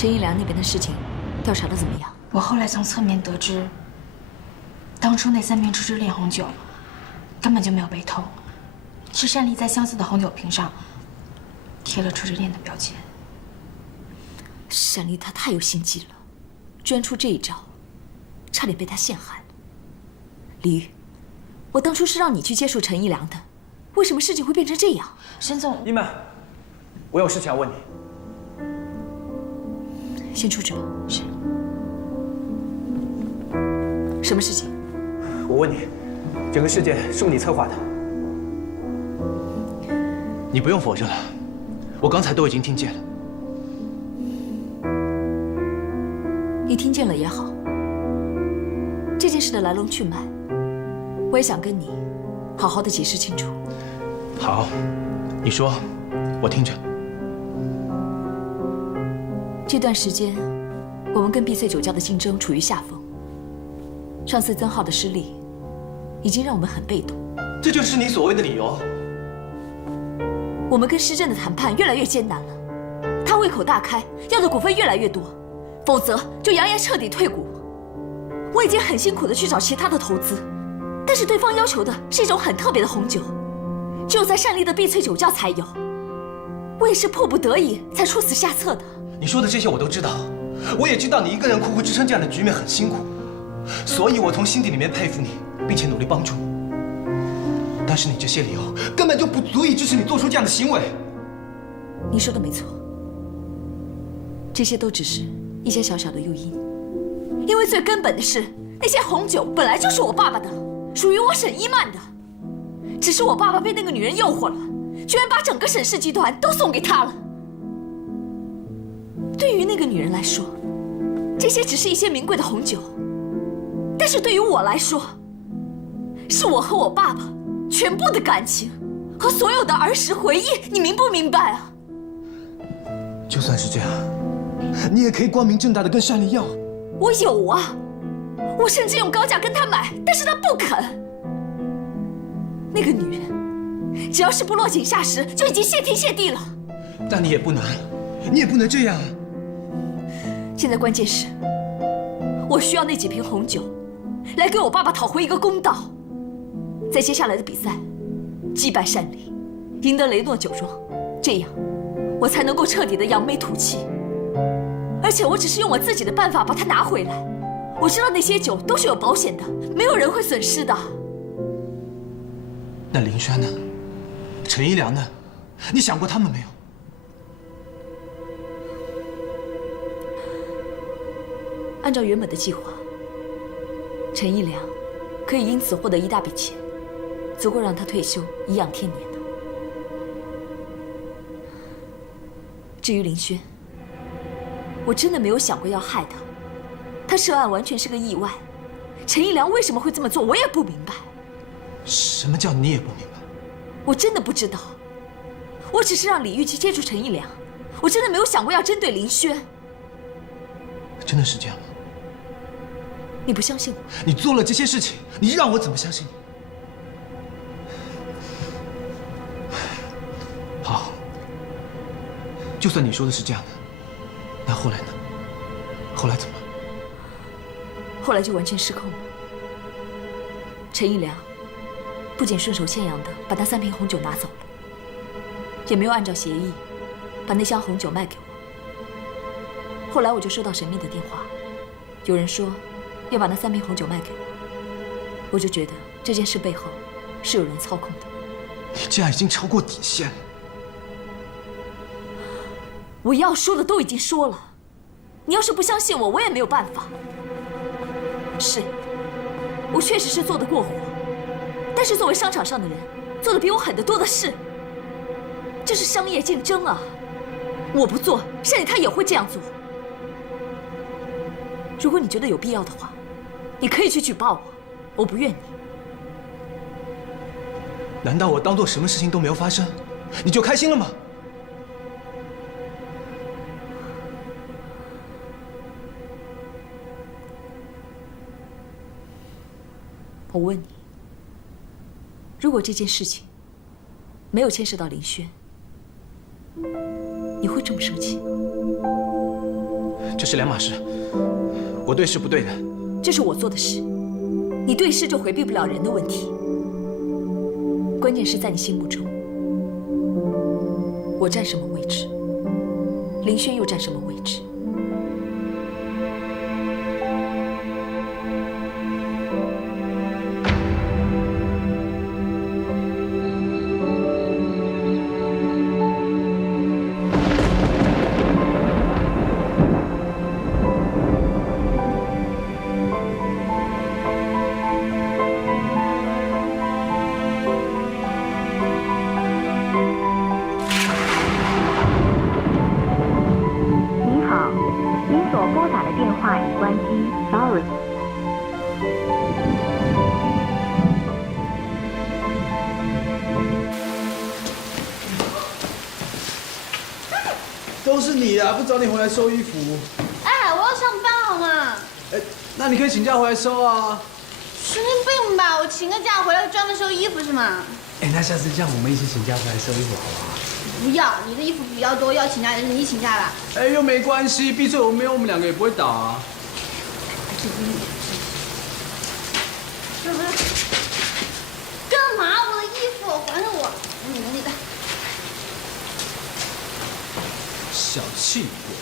陈一良那边的事情调查的怎么样？我后来从侧面得知，当初那3瓶出之恋红酒根本就没有被偷，是单丽在相似的红酒瓶上贴了出之恋的标签。单丽她太有心机了，居然出这一招，差点被他陷害。李玉，我当初是让你去接触陈一良的，为什么事情会变成这样？申总，一曼，我有事情要问你。先出去吧。是。什么事情？我问你，整个事件是不是你策划的？你不用否认了，我刚才都已经听见了。你听见了也好，这件事的来龙去脉，我也想跟你好好的解释清楚。好，你说，我听着。这段时间，我们跟碧翠酒窖的竞争处于下风。上次曾浩的失利，已经让我们很被动。这就是你所谓的理由？我们跟施政的谈判越来越艰难了，他胃口大开，要的股份越来越多，否则就扬言彻底退股。我已经很辛苦的去找其他的投资，但是对方要求的是一种很特别的红酒，只有在单丽的碧翠酒窖才有。我也是迫不得已才出此下策的。你说的这些我都知道，我也知道你一个人苦苦支撑这样的局面很辛苦，所以我从心底里面佩服你，并且努力帮助你。但是你这些理由根本就不足以支持你做出这样的行为。你说的没错，这些都只是一些小小的诱因，因为最根本的是，那些红酒本来就是我爸爸的，属于我沈一曼的，只是我爸爸被那个女人诱惑了，居然把整个沈氏集团都送给她了。对于那个女人来说，这些只是一些名贵的红酒，但是对于我来说，是我和我爸爸全部的感情和所有的儿时回忆，你明不明白啊？就算是这样，你也可以光明正大的跟单丽要。我有啊，我甚至用高价跟她买，但是她不肯。那个女人，只要是不落井下石，就已经谢天谢地了。但你也不能这样啊！现在关键是，我需要那几瓶红酒，来给我爸爸讨回一个公道。在接下来的比赛，击败单丽，赢得雷诺酒庄，这样我才能够彻底的扬眉吐气。而且我只是用我自己的办法把它拿回来。我知道那些酒都是有保险的，没有人会损失的。那林轩呢？陈一良呢？你想过他们没有？按照原本的计划，陈一良可以因此获得一大笔钱，足够让他退休颐养天年的。至于林轩，我真的没有想过要害他，他涉案完全是个意外。陈一良为什么会这么做，我也不明白。什么叫你也不明白？我真的不知道，我只是让李玉去接触陈一良，我真的没有想过要针对林轩。真的是这样吗？你不相信我？你做了这些事情，你让我怎么相信你？好，就算你说的是这样的，那后来呢？后来怎么了？后来就完全失控了。陈一良不仅顺手牵羊的把那3瓶红酒拿走了，也没有按照协议把那箱红酒卖给我。后来我就收到神秘的电话，有人说要把那3瓶红酒卖给我，我就觉得这件事背后是有人操控的。你这样已经超过底线了。我要说的都已经说了，你要是不相信我，我也没有办法。是，我确实是做得过火，但是作为商场上的人，做的比我狠得多的是。这是商业竞争啊，我不做，单丽她也会这样做。如果你觉得有必要的话，你可以去举报我，我不怨你。难道我当做什么事情都没有发生，你就开心了吗？我问你，如果这件事情没有牵涉到林轩，你会这么生气吗？这是两码事。我对事不对人。这是我做的事，你对事就回避不了人的问题。关键是在你心目中，我占什么位置，林轩又占什么位置？都是你啊！不早点回来收衣服。哎，我要上班好吗？哎，那你可以请假回来收啊。神经病吧！我请个假回来专门收衣服是吗？哎，那下次这样我们一起请假回来收衣服好不好？不要，你的衣服比较多，要请假也是你请假啦。哎，又没关系，闭嘴！没有我们两个也不会倒啊。干嘛？我的衣服还给我！你的。小气鬼。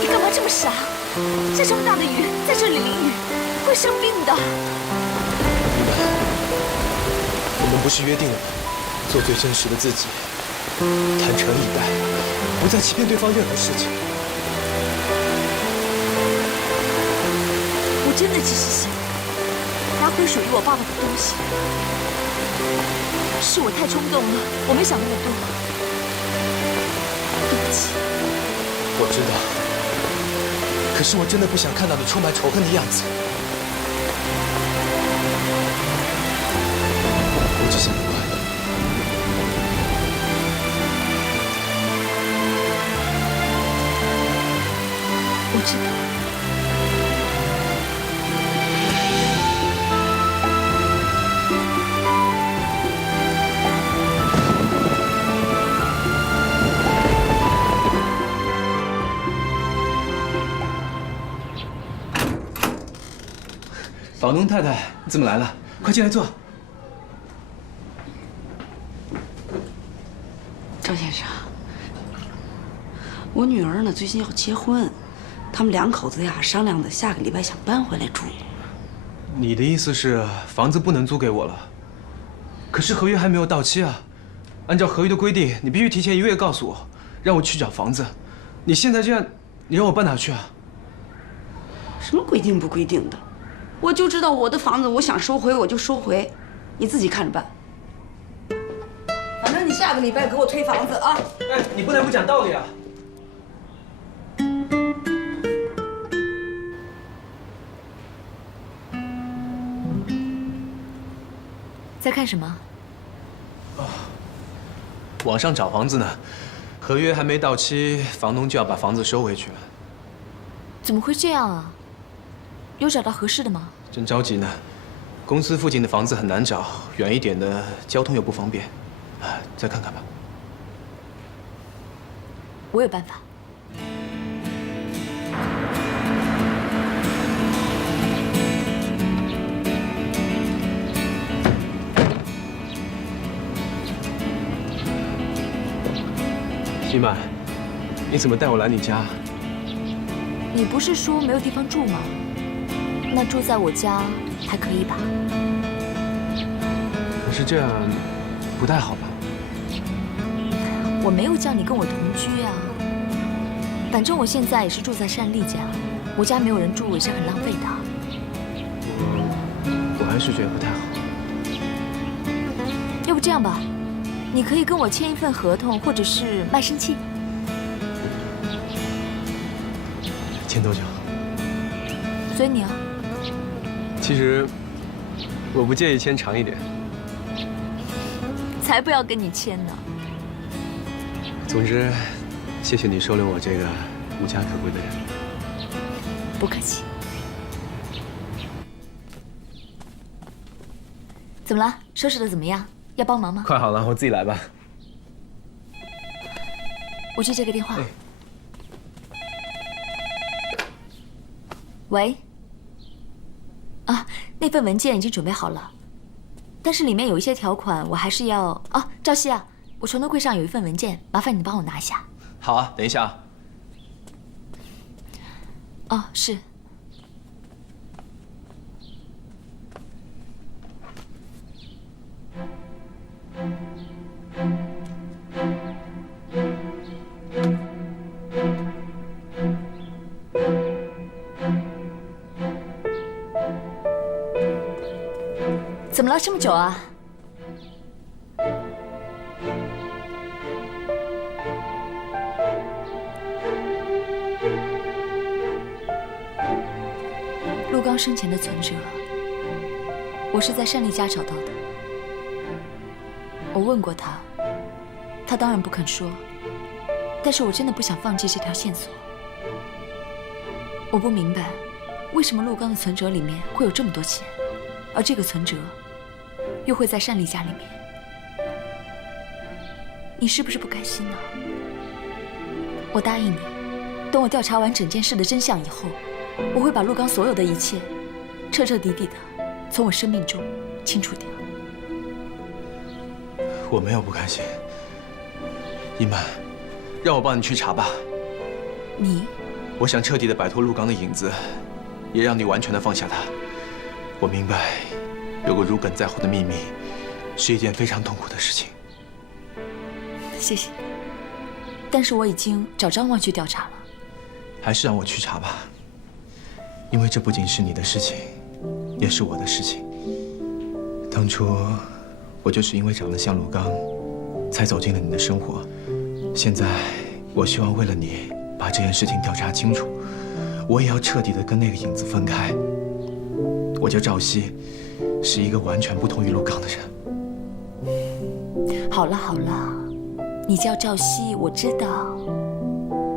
你干嘛这么傻？下这么大的雨，在这里淋雨，会生病的。我们不是约定了吗？做最真实的自己，坦诚以待，不再欺骗对方任何事情。我真的只是想拿回属于我爸爸的东西，是我太冲动了，我没想那么多。对不起。我知道，可是我真的不想看到你充满仇恨的样子。我只想你快乐。我知道。房东太太，你怎么来了？快进来坐。赵先生，我女儿呢最近要结婚，他们两口子呀商量的下个礼拜想搬回来住。你的意思是房子不能租给我了？可是合约还没有到期啊！按照合约的规定，你必须提前1个月告诉我，让我去找房子。你现在这样，你让我搬哪去啊？什么规定不规定的？我就知道我的房子，我想收回我就收回，你自己看着办。反正你下个礼拜给我退房子啊！哎，你不能不讲道理啊！在看什么？网上找房子呢，合约还没到期，房东就要把房子收回去了。怎么会这样啊？有找到合适的吗？正着急呢，公司附近的房子很难找，远一点的交通又不方便。再看看吧。我有办法。西曼，你怎么带我来你家？你不是说没有地方住吗？那住在我家还可以吧？可是这样不太好吧？我没有叫你跟我同居啊。反正我现在也是住在善丽家，我家没有人住也是很浪费的。我还是觉得不太好。要不这样吧，你可以跟我签一份合同，或者是卖身契。签多久？随你啊。其实我不介意签长一点。才不要跟你签呢。总之，谢谢你收留我这个无家可归的人。不客气。怎么了？收拾的怎么样？要帮忙吗？快好了，我自己来吧。我去接个电话。喂。啊，那份文件已经准备好了，但是里面有一些条款，我还是要……哦，赵熙啊，我床头柜上有一份文件，麻烦你帮我拿一下。好啊，等一下啊。哦，是。怎么了？这么久啊？陆刚生前的存折，我是在单丽家找到的。我问过他，他当然不肯说，但是我真的不想放弃这条线索。我不明白，为什么陆刚的存折里面会有这么多钱，而这个存折又会在单丽家里面。你是不是不开心呢？我答应你，等我调查完整件事的真相以后，我会把陆刚所有的一切彻彻底底的从我生命中清除掉。我没有不开心，一曼，让我帮你去查吧。你？我想彻底的摆脱陆刚的影子，也让你完全的放下他。我明白，有个如鲠在喉的秘密，是一件非常痛苦的事情。谢谢。但是我已经找张望去调查了。还是让我去查吧，因为这不仅是你的事情，也是我的事情。当初我就是因为长得像陆刚，才走进了你的生活。现在我希望为了你把这件事情调查清楚，我也要彻底的跟那个影子分开。我叫赵熙，是一个完全不同于陆刚的人。好了好了，你叫赵熙，我知道，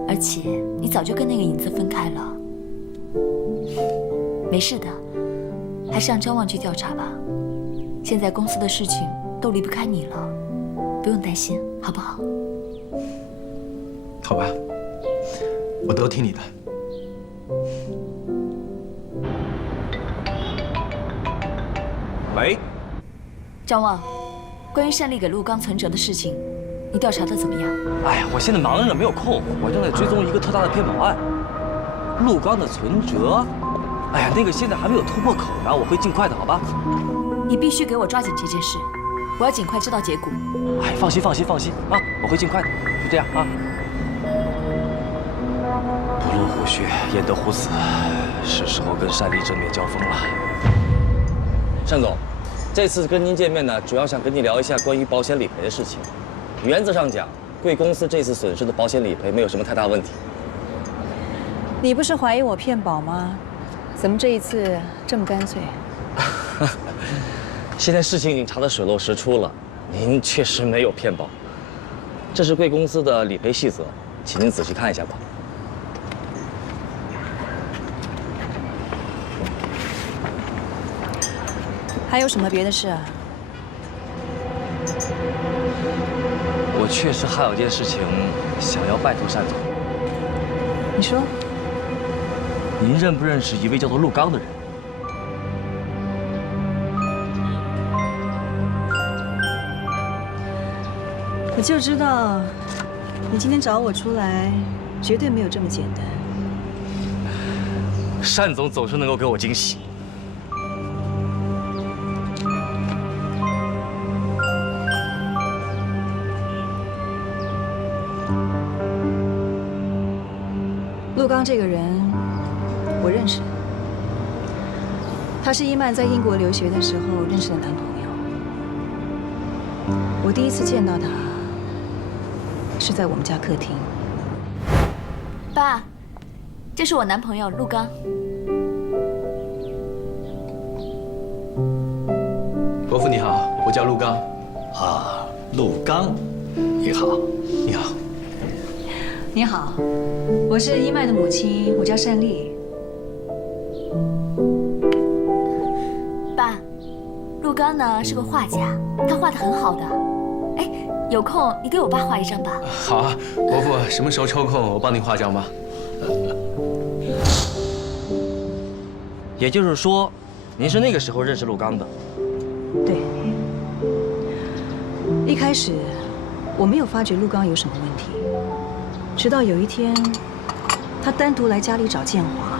而且你早就跟那个影子分开了。没事的，还是让张望去调查吧。现在公司的事情都离不开你了，不用担心，好不好？好吧，我都听你的。喂，张望，关于单丽给陆刚存折的事情，你调查的怎么样？哎呀，我现在忙着没有空，我正在追踪一个特大的骗保案，陆刚的存折。哎呀，那个现在还没有突破口呢，我会尽快的，好吧？你必须给我抓紧这件事，我要尽快知道结果。哎，放心啊，我会尽快的，就这样啊。不落虎穴，焉得虎子，是时候跟单丽正面交锋了。单总，这次跟您见面呢，主要想跟您聊一下关于保险理赔的事情。原则上讲，贵公司这次损失的保险理赔没有什么太大问题。你不是怀疑我骗保吗？怎么这一次这么干脆？现在事情已经查得水落石出了，您确实没有骗保，这是贵公司的理赔细则，请您仔细看一下吧。还有什么别的事啊？我确实还有件事情想要拜托单总。你说。您认不认识一位叫做陆刚的人？我就知道，你今天找我出来，绝对没有这么简单。单总总是能够给我惊喜。陆刚这个人，我认识。他是伊曼在英国留学的时候认识的男朋友。我第一次见到他，是在我们家客厅。爸，这是我男朋友陆刚。伯父你好，我叫陆刚。啊，陆刚，你好。你好。你好，我是伊曼的母亲，我叫单丽。爸，陆刚呢是个画家，他画的很好的。哎，有空你给我爸画一张吧。好啊，伯父什么时候抽空，我帮您画张吧。也就是说，您是那个时候认识陆刚的？对，一开始我没有发觉陆刚有什么问题，直到有一天，他单独来家里找建华，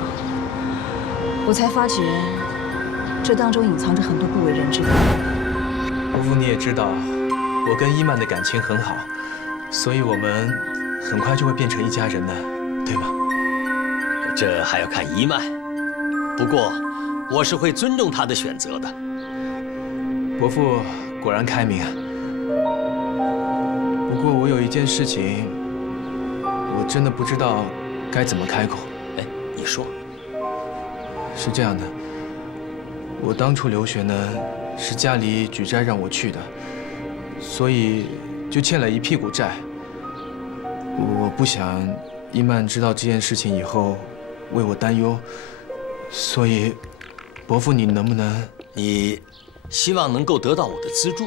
我才发觉这当中隐藏着很多不为人知的。伯父你也知道，我跟伊曼的感情很好，所以我们很快就会变成一家人的，对吗？这还要看伊曼，不过我是会尊重他的选择的。伯父果然开明啊。不过我有一件事情，我真的不知道该怎么开口。哎，你说。是这样的，我当初留学呢，是家里举债让我去的，所以就欠了一屁股债。我不想伊曼知道这件事情以后为我担忧，所以伯父你能不能……你希望能够得到我的资助？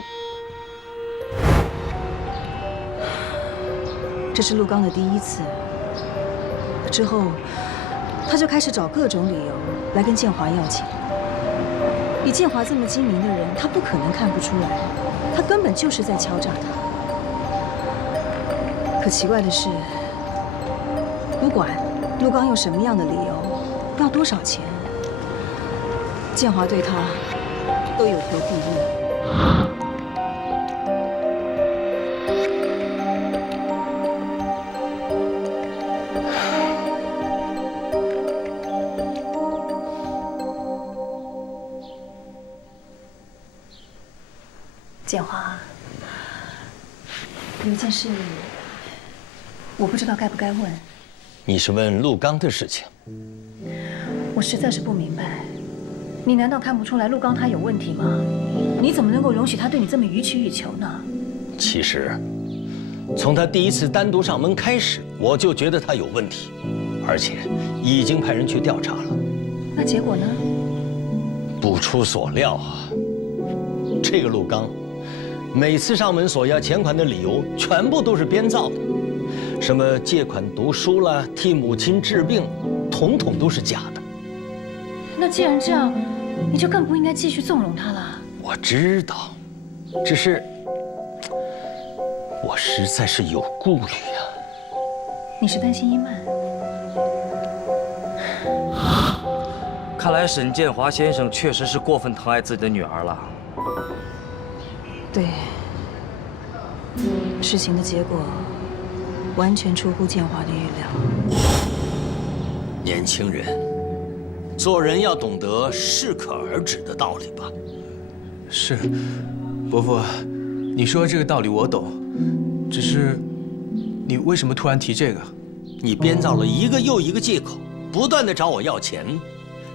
这是陆刚的第一次，之后他就开始找各种理由来跟建华要钱。以建华这么精明的人，他不可能看不出来，他根本就是在敲诈他。可奇怪的是，不管陆刚用什么样的理由，要多少钱，建华对他都有求必应。建华，有一件事，我不知道该不该问。你是问陆刚的事情？我实在是不明白，你难道看不出来陆刚他有问题吗？你怎么能够容许他对你这么予取予求呢？其实，从他第一次单独上门开始，我就觉得他有问题，而且已经派人去调查了。那结果呢？不出所料啊，这个陆刚，每次上门索要钱款的理由全部都是编造的，什么借款读书啦、替母亲治病，统统都是假的。那既然这样，你就更不应该继续纵容他了。我知道，只是我实在是有顾虑呀。你是担心伊曼？看来沈建华先生确实是过分疼爱自己的女儿了。对，事情的结果完全出乎建华的预料。年轻人，做人要懂得适可而止的道理吧。是，伯父，你说这个道理我懂，只是你为什么突然提这个？你编造了一个又一个借口，不断地找我要钱，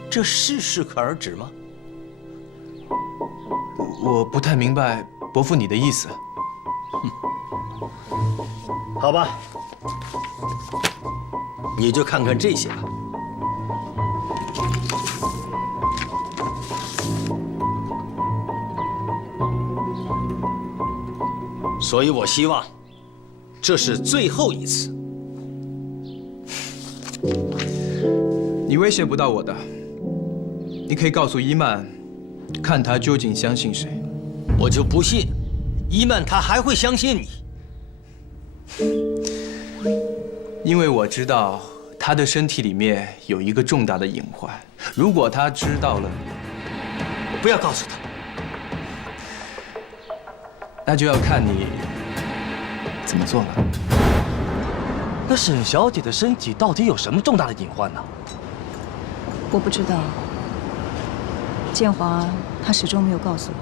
这是适可而止吗？我不太明白伯父你的意思。好吧，你就看看这些吧。所以我希望这是最后一次。你威胁不到我的，你可以告诉伊曼，看他究竟相信谁。我就不信，伊曼他还会相信你。因为我知道他的身体里面有一个重大的隐患，如果他知道了，不要告诉他。那就要看你怎么做了。那沈小姐的身体到底有什么重大的隐患呢？我不知道，建华他始终没有告诉我。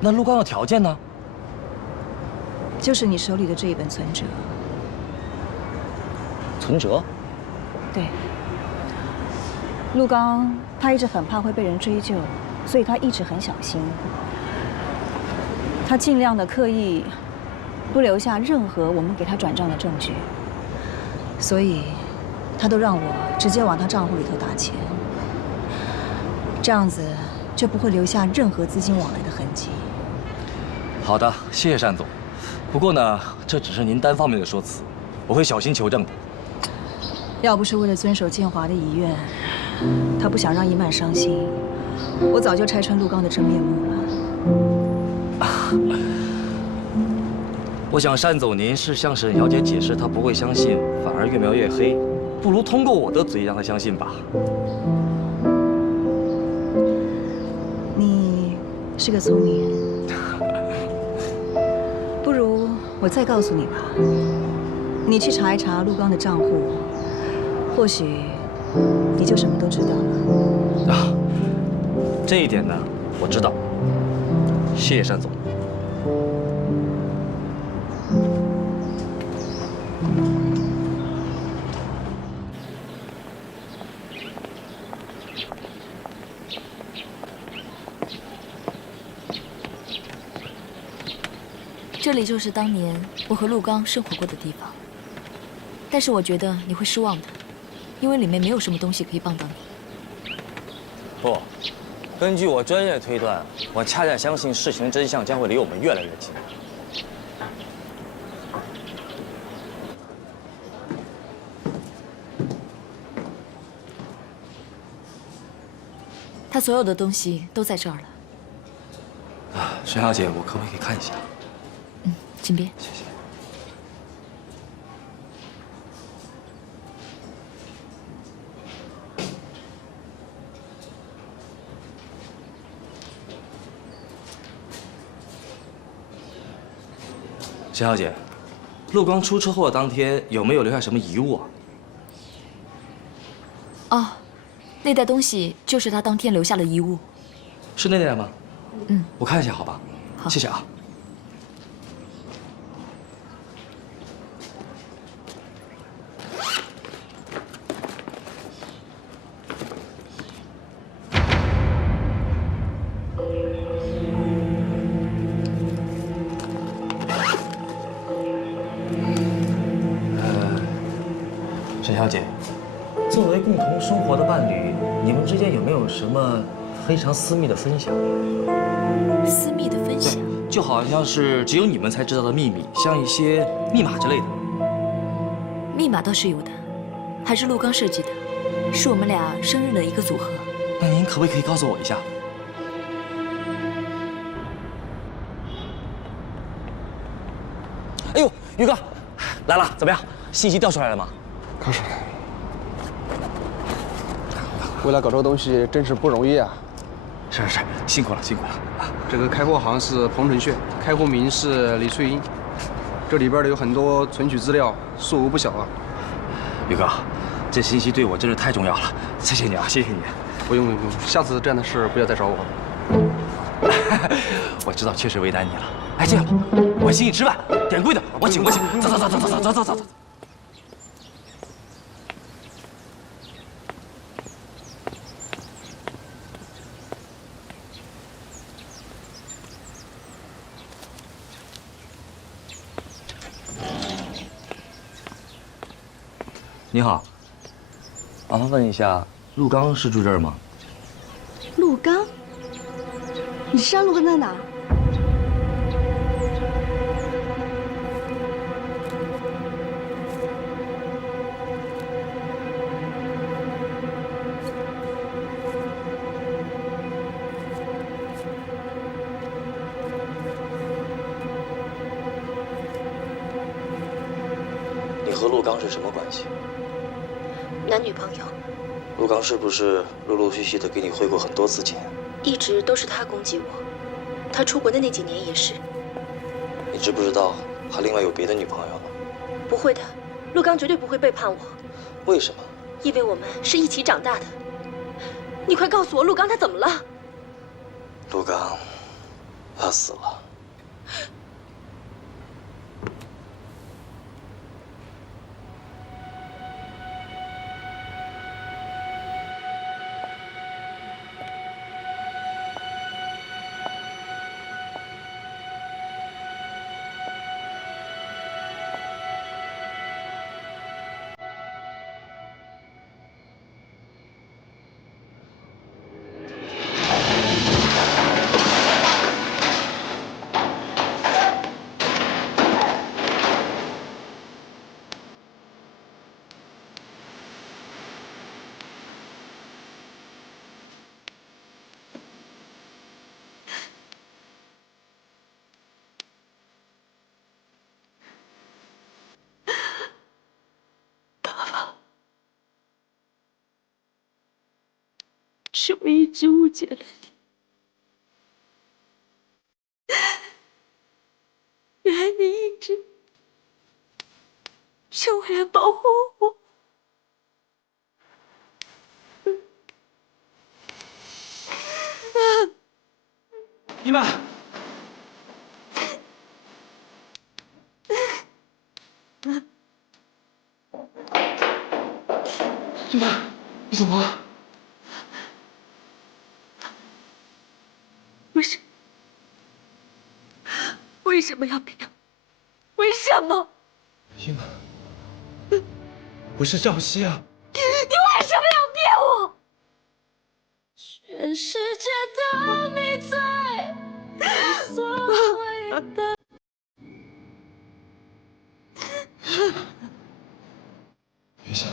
那陆刚有条件呢？就是你手里的这一本存折。存折？对。陆刚他一直很怕会被人追究，所以他一直很小心。他尽量的刻意不留下任何我们给他转账的证据，所以他都让我直接往他账户里头打钱，这样子就不会留下任何资金往来的痕迹。好的，谢谢单总。不过呢，这只是您单方面的说辞，我会小心求证的。要不是为了遵守建华的遗愿，他不想让一曼伤心，我早就拆穿陆刚的真面目了。我想单总您是向沈小姐解释，她不会相信，反而越描越黑，不如通过我的嘴让她相信吧。你是个聪明人。不如我再告诉你吧，你去查一查陆刚的账户，或许你就什么都知道了。啊，这一点呢，我知道。谢谢单总。这里就是当年我和陆刚生活过的地方，但是我觉得你会失望的，因为里面没有什么东西可以帮到你。不，根据我专业的推断，我恰恰相信事情真相将会离我们越来越近。他所有的东西都在这儿了。啊，沈小姐，我可不可以看一下？请便。谢谢。沈小姐，陆刚出车祸的当天有没有留下什么遗物啊？哦，那袋东西就是他当天留下的遗物。是那袋吗？嗯，我看一下，好吧？好，谢谢啊。沈小姐，作为共同生活的伴侣，你们之间有没有什么非常私密的分享？私密的分享？对，就好像是只有你们才知道的秘密，像一些密码之类的。密码倒是有的，还是陆刚设计的，是我们俩生日的一个组合。那您可不可以告诉我一下？哎呦，宇哥，来了，怎么样？信息调出来了吗？开始。为了搞这个东西真是不容易啊！是，辛苦了，辛苦了。这个开户行是彭承炫，开户名是李翠英，这里边的有很多存取资料，数额不小啊。宇哥，这信息对我真是太重要了，谢谢你啊，谢谢你。不用，下次这样的事不要再找我了。我知道确实为难你了。哎，这样吧，我请你吃饭，点贵的，我请。走。你好，麻烦问一下，陆刚是住这儿吗？陆刚，你知道陆刚在哪？你和陆刚是什么关系？男女朋友，陆刚是不是陆陆续续的给你汇过很多次钱？一直都是他攻击我。他出国的那几年也是。你知不知道他另外有别的女朋友了？不会的，陆刚绝对不会背叛我。为什么？因为我们是一起长大的。你快告诉我，陆刚他怎么了？陆刚，他死了。是我一直误解了你。原来你一直是为了保护我。姨妈，姨妈，你怎么了？为什么要骗我？为什么？姨妈，我是赵熙啊！你为什么要骗我？全世界的你最所谓的。别想。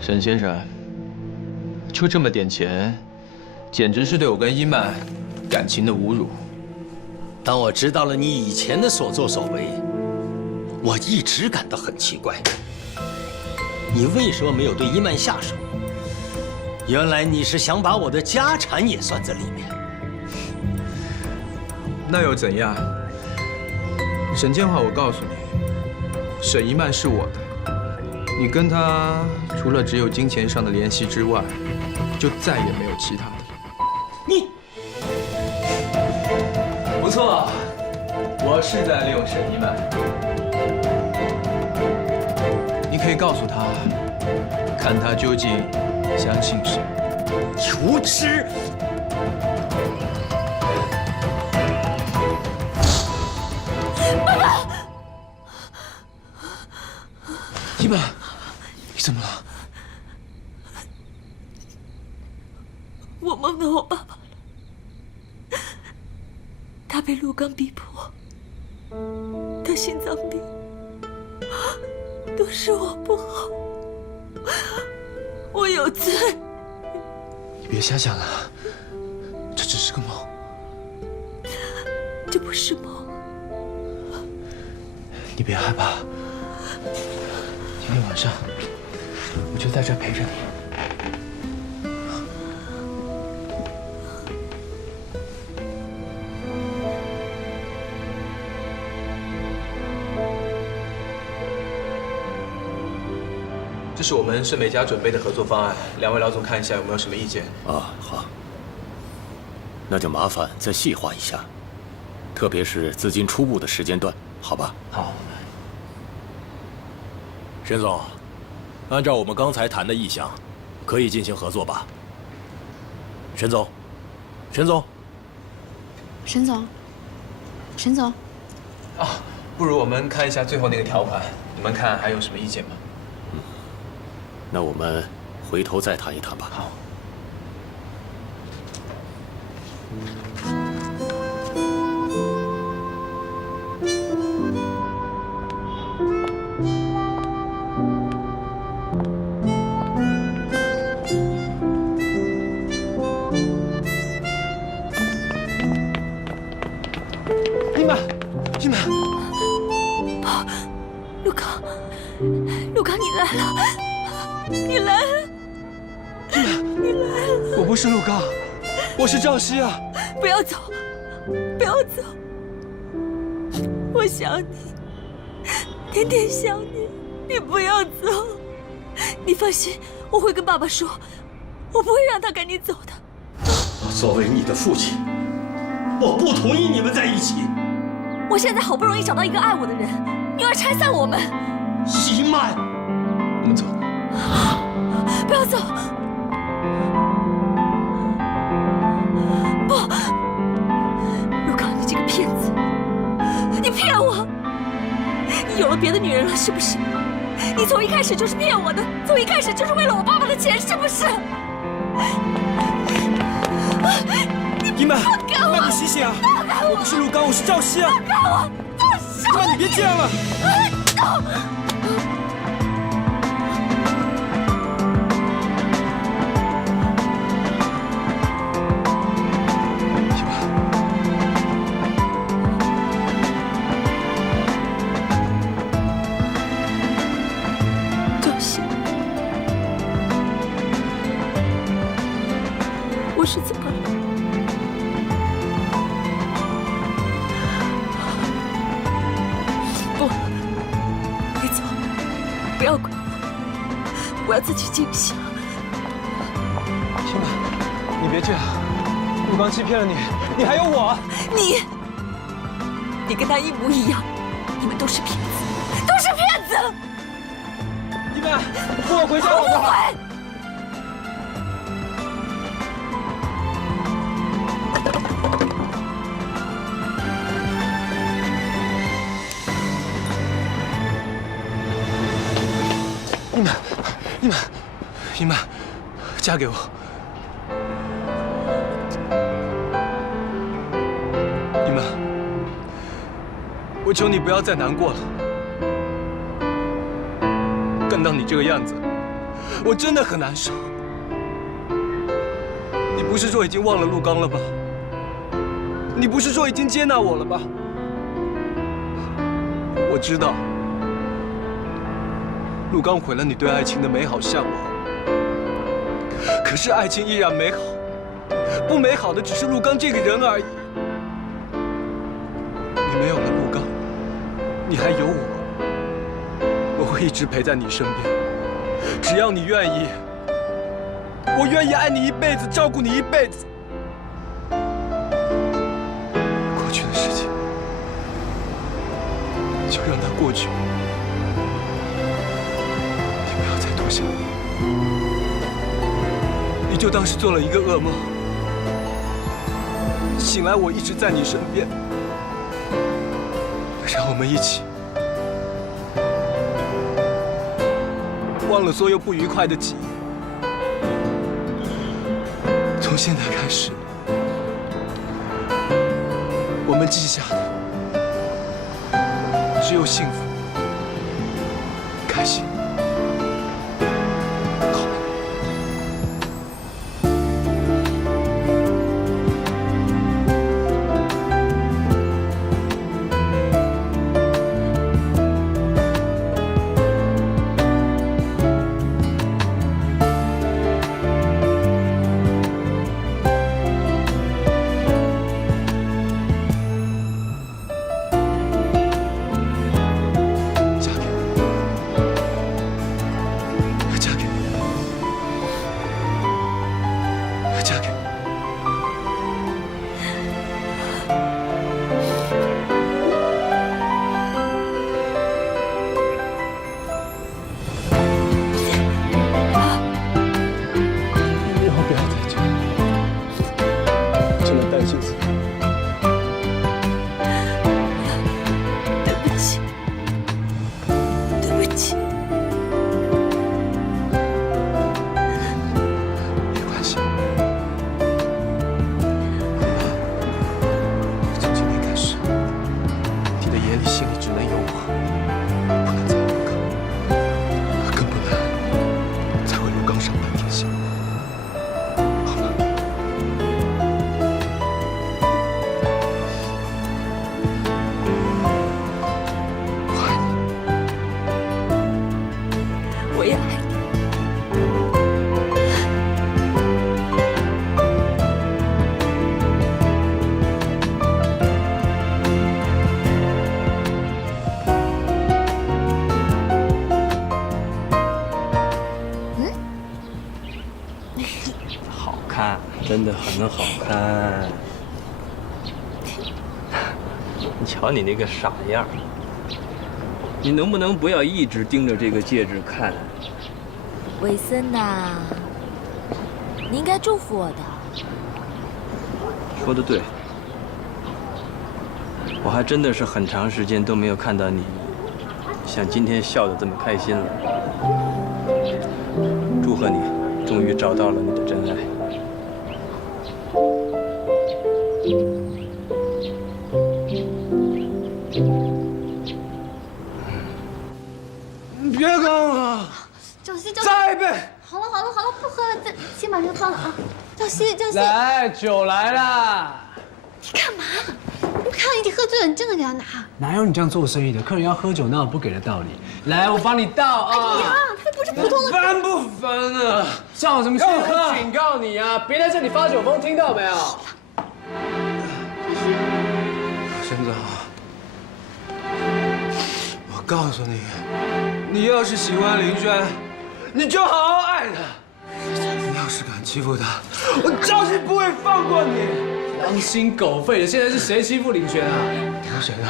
沈先生，就这么点钱，简直是对我跟伊曼感情的侮辱。当我知道了你以前的所作所为，我一直感到很奇怪。你为什么没有对伊曼下手？原来你是想把我的家产也算在里面。那又怎样？沈建华，我告诉你，沈一曼是我的。你跟他除了只有金钱上的联系之外，就再也没有其他的。你不错，我是在利用沈一曼。你可以告诉他，看他究竟相信谁。无耻！爸爸，伊曼。你怎么了？我梦到我爸爸了，他被陆刚逼迫，得心脏病，都是我不好，我有罪。你别瞎想了，这只是个梦。这不是梦。你别害怕，今天晚上我就在这陪着你。这是我们盛美家准备的合作方案，两位老总看一下有没有什么意见？啊，好，那就麻烦再细化一下，特别是资金初步的时间段，好吧？好。沈总，按照我们刚才谈的意向，可以进行合作吧？沈总，沈总，沈总，沈总。啊，不如我们看一下最后那个条款，你们看还有什么意见吗？那我们回头再谈一谈吧。好。伊曼，伊曼，陆刚，陆刚，你来了。你来了，你来了！我不是陆刚，我是赵熙啊！不要走，不要走！我想你，天天想你，你不要走！你放心，我会跟爸爸说，我不会让他赶你走的。作为你的父亲，我不同意你们在一起。我现在好不容易找到一个爱我的人，你要拆散我们？伊曼，我们走。不要走！不，陆刚，你这个骗子！你骗我！你有了别的女人了，是不是？你从一开始就是骗我的，从一开始就是为了我爸爸的钱，是不是？伊曼，伊曼，你醒醒啊！我不是陆刚，我是赵熙啊！放开我！放手！伊曼，你别这样了！不要管我，我要自己静想。行吧，你别这样，陆刚欺骗了你，你还有我。你跟他一模一样，你们都是骗子，都是骗子！你们跟我回家好不好？你们，嫁给我。你们，我求你不要再难过了。看到你这个样子，我真的很难受。你不是说已经忘了陆刚了吗？你不是说已经接纳我了吗？我知道，陆刚毁了你对爱情的美好向往。可是爱情依然美好，不美好的只是陆刚这个人而已。你没有了陆刚，你还有我，我会一直陪在你身边，只要你愿意，我愿意爱你一辈子，照顾你一辈子。过去的事情就让它过去，你不要再多想。你就当是做了一个噩梦，醒来我一直在你身边，让我们一起忘了所有不愉快的记忆。从现在开始，我们记下的只有幸福、开心。真的很好看。你瞧你那个傻样，你能不能不要一直盯着这个戒指看？伟森呐，你应该祝福我的。说得对，我还真的是很长时间都没有看到你像今天笑得这么开心了。祝贺你，终于找到了你的真爱。别干了！赵熙，再一杯！好了，不喝了，先把这个放了啊！赵熙，来，酒来啦！你干嘛？你看到你喝醉了，你真的给他拿？哪有你这样做生意的？客人要喝酒，哪有不给的道理？来，我帮你倒啊！哎呀，他不是普通的。烦不烦啊？上什么气？我警告你啊，别在这里发酒疯，听到没有？沈总，我告诉你，你要是喜欢林轩，你就好好爱他。你要是敢欺负他，我赵信不会放过你。狼心狗肺的，现在是谁欺负林轩啊？有谁呢？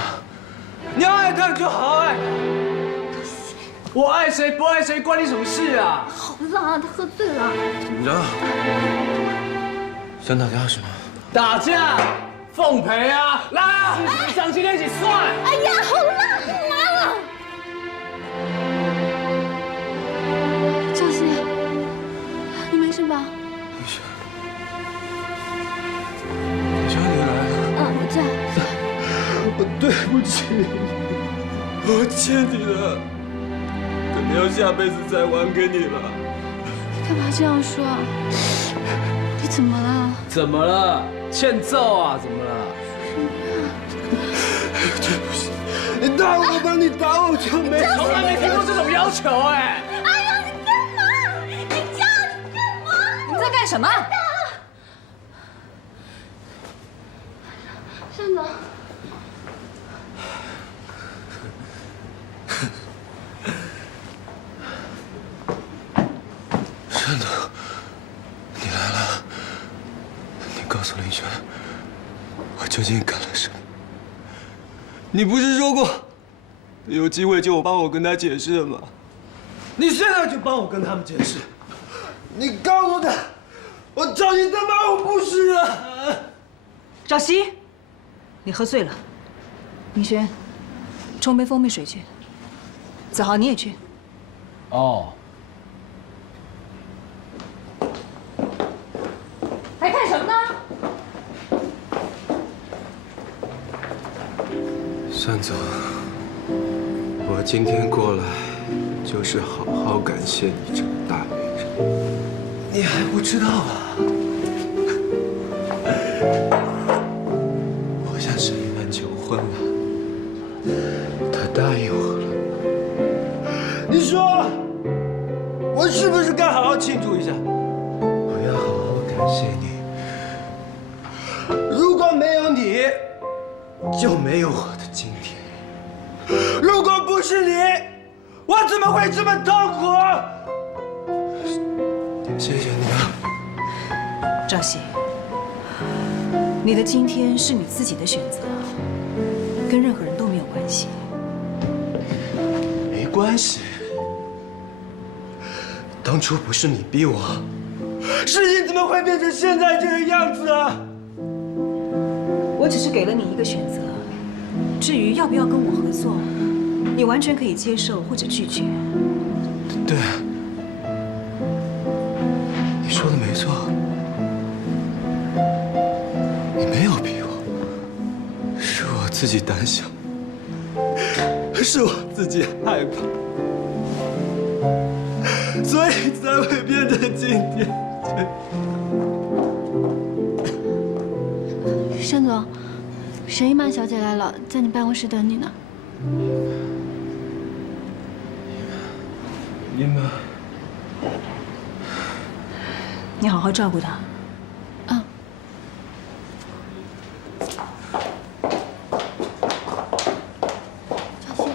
你要爱他，你就好好爱他。我爱谁不爱谁，关你什么事啊？好啦，他喝醉了。怎么着？想打架是吗？打架，奉陪啊！来啊，四场今天一起算。哎呀，好啦，干嘛？赵鑫，你没事吧？没事。小姐来了。我在。我对不起你，我欠你的，可能要下辈子再还给你了。干嘛这样说？你怎么了？怎么了？欠揍啊？怎么了？对不起，你打我吧，你打我就没。从来没听过这种要求哎。哎呀，你干嘛？你叫你干嘛？你们在干什么？山总。山总，你来了。你告诉林轩，我究竟干了什么？你不是说过，有机会就帮我跟他解释吗？你现在就帮我跟他们解释。你告诉他，我赵鑫他妈我不是啊！赵熙，你喝醉了。明轩，冲杯蜂蜜水去。子豪，你也去。哦。还看什么呢？山总，我今天过来就是好好感谢你这个大美人。你还不知道啊？我向沈一曼求婚了，她答应我了。你说，我是不是该好好庆祝一下？我要好好感谢你。如果没有你，就没有我的今天。如果不是你，我怎么会这么痛苦？谢谢你啊，赵熙。你的今天是你自己的选择，跟任何人都没有关系。没关系，当初不是你逼我，事情怎么会变成现在这个样子啊？我只是给了你一个选择，至于要不要跟我合作，你完全可以接受或者拒绝。对，你说的没错，你没有逼我，是我自己胆小，是我自己害怕，所以才会变成今天。山总，沈一曼小姐来了，在你办公室等你呢。你们，你好好照顾她。嗯。赵鑫，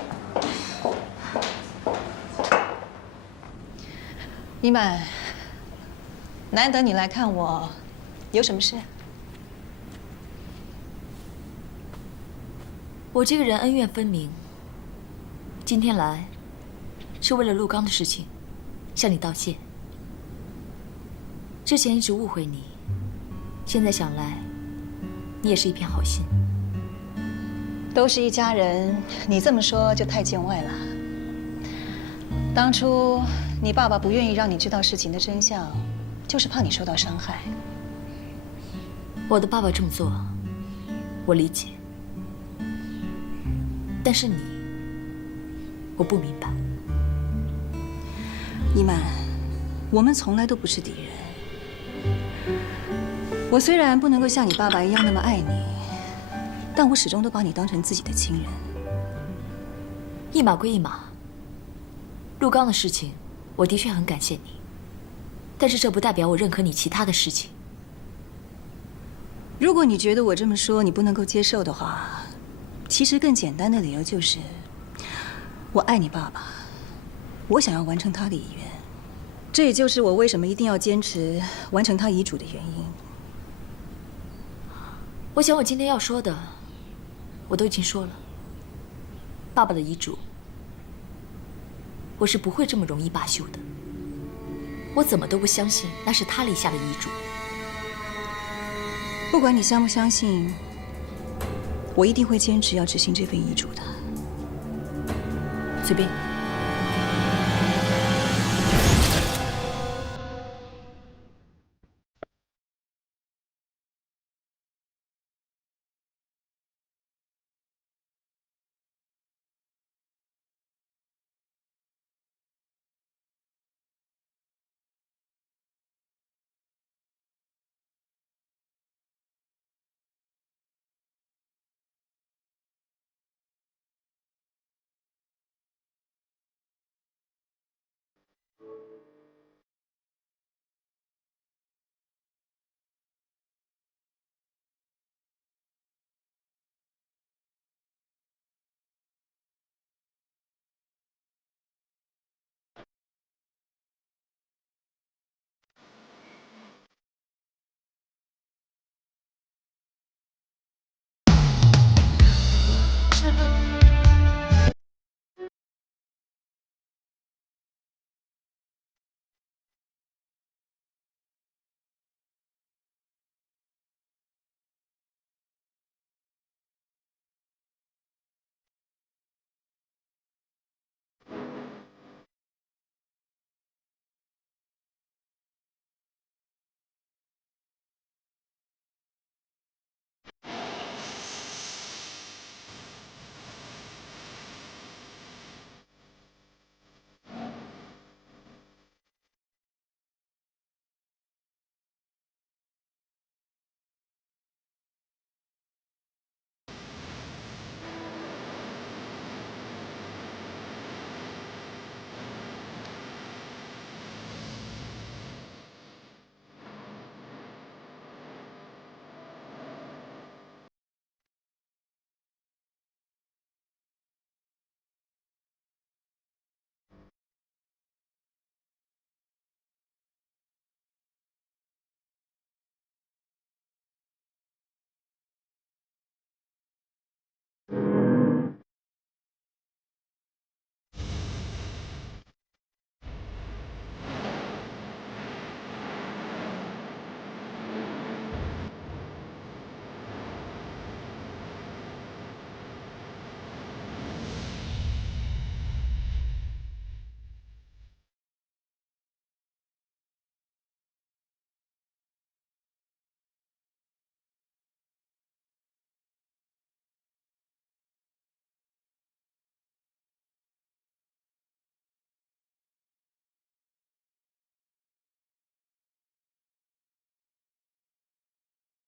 一曼，难得你来看我，有什么事？我这个人恩怨分明，今天来是为了陆刚的事情，向你道谢。之前一直误会你，现在想来，你也是一片好心。都是一家人，你这么说就太见外了。当初你爸爸不愿意让你知道事情的真相，就是怕你受到伤害。我的爸爸这么做，我理解。但是你，我不明白。一曼，我们从来都不是敌人。我虽然不能够像你爸爸一样那么爱你，但我始终都把你当成自己的亲人。一码归一码。陆刚的事情，我的确很感谢你，但是这不代表我认可你其他的事情。如果你觉得我这么说你不能够接受的话，其实更简单的理由就是，我爱你爸爸，我想要完成他的遗愿，这也就是我为什么一定要坚持完成他遗嘱的原因。我想我今天要说的，我都已经说了。爸爸的遗嘱，我是不会这么容易罢休的。我怎么都不相信那是他立下的遗嘱。不管你相不相信，我一定会坚持要执行这份遗嘱的。随便。